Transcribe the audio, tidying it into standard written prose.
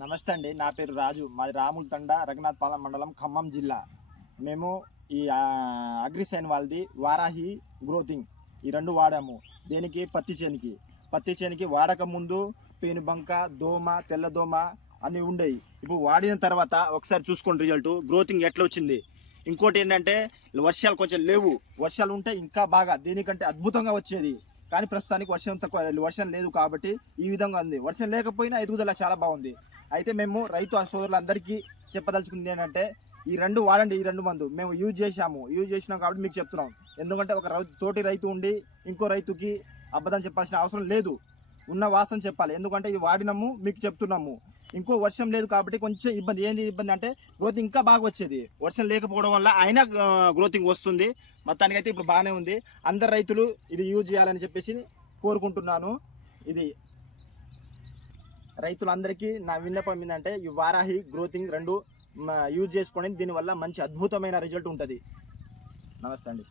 నమస్తే అండి, నా పేరు రాజు. మాది రాములతండ, రఘునాథపాలెం మండలం, ఖమ్మం జిల్లా. మేము ఈ అగ్రిసైన్ వాళ్ళది వారాహి గ్రోతింగ్ ఈ రెండు వాడాము. దేనికి? పత్తి చేనికి వాడక ముందు పేనుబంక, దోమ, తెల్ల దోమ అన్నీ ఉండేవి. ఇప్పుడు వాడిన తర్వాత ఒకసారి చూసుకోండి రిజల్ట్, గ్రోతింగ్ ఎట్లా వచ్చింది. ఇంకోటి ఏంటంటే వర్షాలు కొంచెం లేవు, వర్షాలు ఉంటే ఇంకా బాగా దీనికంటే అద్భుతంగా వచ్చేది. కానీ ప్రస్తుతానికి వర్షం లేదు కాబట్టి ఈ విధంగా ఉంది. వర్షం లేకపోయినా ఎదుగుదల చాలా బాగుంది. అయితే మేము రైతు సోదరులందరికీ చెప్పదలుచుకుంది ఏంటంటే ఈ రెండు వాడండి. ఈ రెండు మందు మేము యూజ్ చేసినాం కాబట్టి మీకు చెప్తున్నాం. ఎందుకంటే ఒక తోటి రైతు ఉండి ఇంకో రైతుకి అబద్ధం చెప్పాల్సిన అవసరం లేదు, ఉన్న వాస్తవం చెప్పాలి. ఎందుకంటే ఇవి వాడినాము, మీకు చెప్తున్నాము. ఇంకో వర్షం లేదు కాబట్టి కొంచెం ఇబ్బంది. ఏంటి ఇబ్బంది అంటే గ్రోతింగ్ ఇంకా బాగా వచ్చేది. వర్షం లేకపోవడం వల్ల అయినా గ్రోతింగ్ వస్తుంది. మొత్తానికైతే ఇప్పుడు బాగానే ఉంది. అందరు రైతులు ఇది యూజ్ చేయాలని చెప్పేసి కోరుకుంటున్నాను. ఇది రైతులందరికీ నా విన్నపం ఏంటంటే ఈ వారాహి గ్రోతింగ్ రెండు యూజ్ చేసుకోండి. దీనివల్ల మంచి అద్భుతమైన రిజల్ట్ ఉంటుంది. నమస్తే అండి.